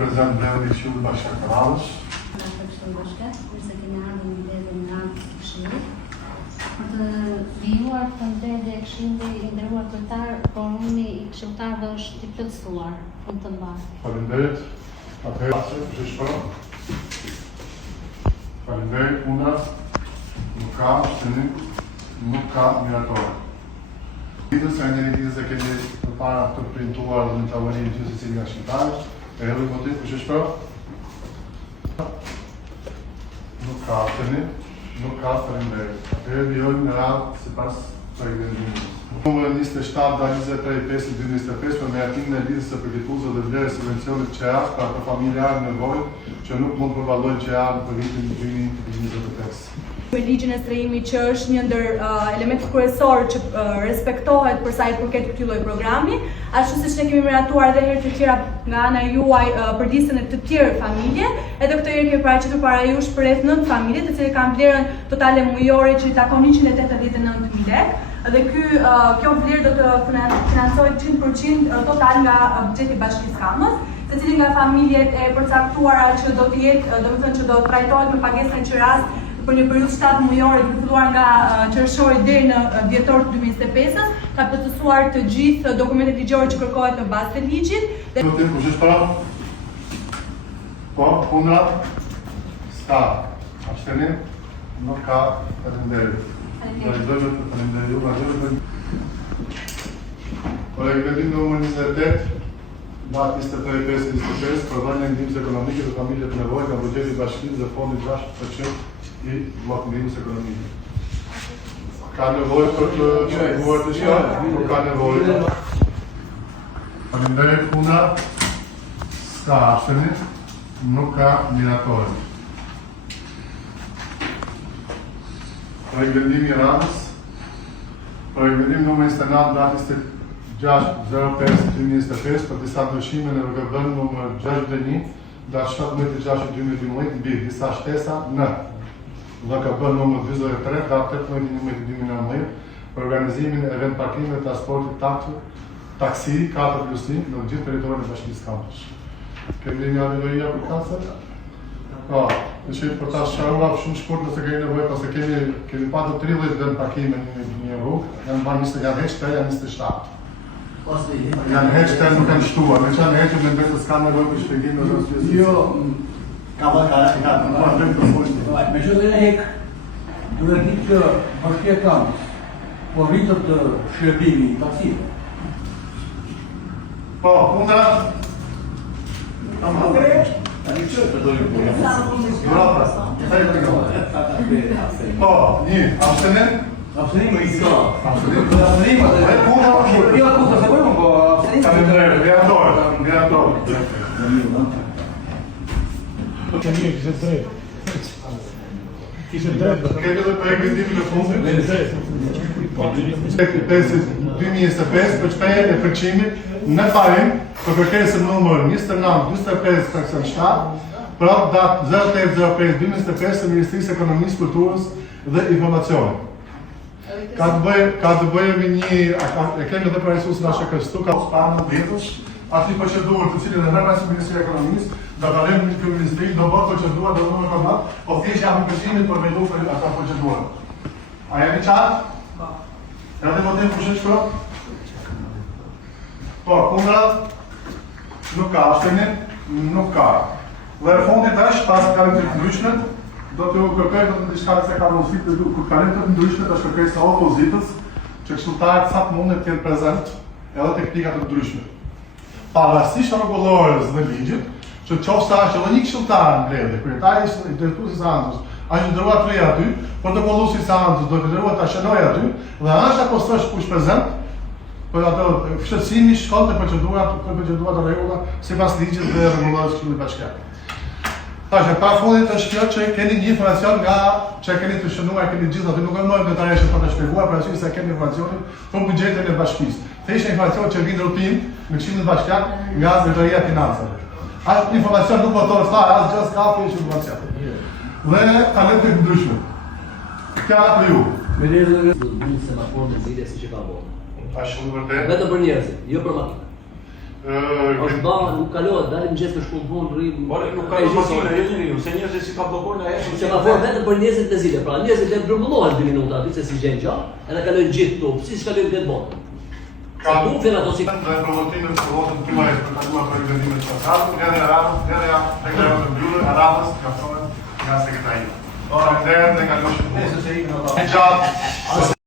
Prezent Blendi Qyllë Bashkë Radhës. Kështu bashkë, kurse kemi ardhur në mbledhjen në radhë të Këshillit. Për të vijuar këtë mbledhje e Këshillit i nderuar kryetar, forumi i këshilltarëve është i plotësuar. Fund të mbarë. Faleminderit. Atëherë, shpëroj. Faleminderit, Undra. Nuk ka shtenim, nuk ka miratorë. Ditës e ditës e kemi të para të printuar dhe në tavolinë të secili nga shqiptarët. E hedhë motiv, kush është për? Nuk ka shtenim, nuk ka faleminderit. Atëherë vijojmë në radhë sipas përgjendimit. Numër 27/23/5/2025 për miratimin e lidhjes së përfituesve dhe vlerës së subvencionit QEA për familjarë në nevojë që nuk mund të përballojnë QEA për vitin 2025. Me ligjin e strehimit që është një ndër elementet kryesorë që respektohet për sa i përket këtij lloji programi, ashtu siç ne kemi miratuar edhe herë të tjera nga ana juaj për listën e të tjerë familje, edhe këtë herë kemi paraqitur para jush për rreth 9 familje, të cilët kanë vlerën totale mujore që i takon 189.000 lekë. Dhe kjo vlerë do të financohet 100% total nga buxheti i Bashkisë Kamës, secili nga familjet e përcaktuara që do të jetë, domethënë që do të trajtohet me pagesën që rast për një periudhë 7 mujore të filluar nga qershori deri në dhjetor të 2025-s, ka plotësuar të gjithë dokumentet ligjore që kërkohet në bazë të ligjit. Kush është para? Po, kundra? Ska. Abstenim? Nuk ka. Faleminderit. Regulativ numër 28, datë 23/5/25, për dhënien e ndihmës ekonomike të familjet të nevojë nga buxheti i Bashkisë dhe fondi 6% i ndihmës ekonomike. Ka nevojë për të shkuar të shkallë? Nuk ka nevojë. Faleminderit, kundra? Ska. Abstenim? Nuk ka. Miratorë. Regulativ i radhës. Regulativ numër 29 datë 6/05/2025 për disa ndryshime në RGB numër 61 datë 17/6/2012 mbi disa shtesa në RGB numër 43 datë 18/11/2019 për organizimin e event parkimeve të transportit taksi 4+1 në gjithë territorin e Bashkisë Kamës. Kemi një aviloria për kancer? Po, për ta sqaruar shumë shkurt nëse keni nevojë, pasi kemi patur 30 vend parkime në një rrugë, janë heqë 27. Janë heqë nuk kanë shtuar, me që janë heqë me ndërë të s'ka nevojë për shpjegim në rrësë. Jo, ka me që dhe në hekë, duhet ditë që Bashkia Kamës, po rritët të shërbimi i taksive. Po, kundra? Po, një, abstenim? Abstenim i ska. Abstenim? Abstenim, Kishë drejtë. Kemi dhe për ekvizimin e fundit? 2025 për shpenjen e përqimit në parim për kërkesën numër 29-25-57 për datë 08/05/2025 të Ministrisë Ekonomisë, Kulturës dhe Informacionit. Ka të bëjemi një, e kemi dhe për resurës nga shëkështu, ka të spanë në vjetës, ati procedurë të cilin dhe nërmajsë Ministri Ekonomisë, do të alem në kjo ministri, do bërë procedurë, do nëmë kondat, po thjesht jam në përgjimit për vedu për ata procedurë. A jemi qatë? Edhe motiv për shë shkro? Po, kundra? Nuk ka, abstenim? Nuk ka. Dhe fundit është, pas kalim të ndryshmet, do të kërkoj të ndishka se ka rëzit, kur kalim të ndryshmet është kërkoj sa opozitës, që kështulltarët sa të mundet të jenë prezent edhe teknikat të ndryshmet. Pavarësisht rregullores dhe ligjit, që qofsa është edhe një këshilltar në mbledhje, kryetari i drejtuesit së Anxhës, është ndëruar të rejë aty, protokolluesi i Anxhës do të ndëruar ta shënojë aty, dhe Anxha apo s'është kush prezent, por ato fshëtsimi shkon te procedurat të rregulla sipas ligjit dhe rregullorisë të bashkëkohës. Tash pa fundit është kjo që keni një informacion nga që keni të shënuar, keni gjithë aty, nuk më detajisht për të shpjeguar, për arsye se keni informacionin për buxhetin e bashkisë. Thjesht informacion që vjen rutinë në Këshillin Bashkiak nga Zyrtaria e Financave. Ashtë informacion nuk votohet fare, asgjë s'ka për informacion. Dhe kalojmë tek ndryshmet. Fjala për ju. Me njerëzit do të bëjnë semafor me zgjidhje siç e ka bërë. Është shumë vërtet. Vetëm për njerëzit, jo për makina. Është bërë, nuk kalohet, dalim gjithë të shkullë punë, rrim. Nuk ka informacione, jo njeriu, se njerëzit si ka bllokuar nga jashtë. Semafor vetëm për njerëzit me zile, pra njerëzit vetë grumbullohen 2 minuta aty se si gjenë gjatë, edhe kalojnë gjithë këtu, si shkalojnë vetë botë. Ka bufin ato si... Dhe provotimën të votën të marrë për takuar për vendimet sociale, edhe Radhës, edhe ja deklarojnë të mbyllur, Radhës kaftohen nga sekretaria. Ora, dhe kalojnë. Nëse se ikën ata. Gjatë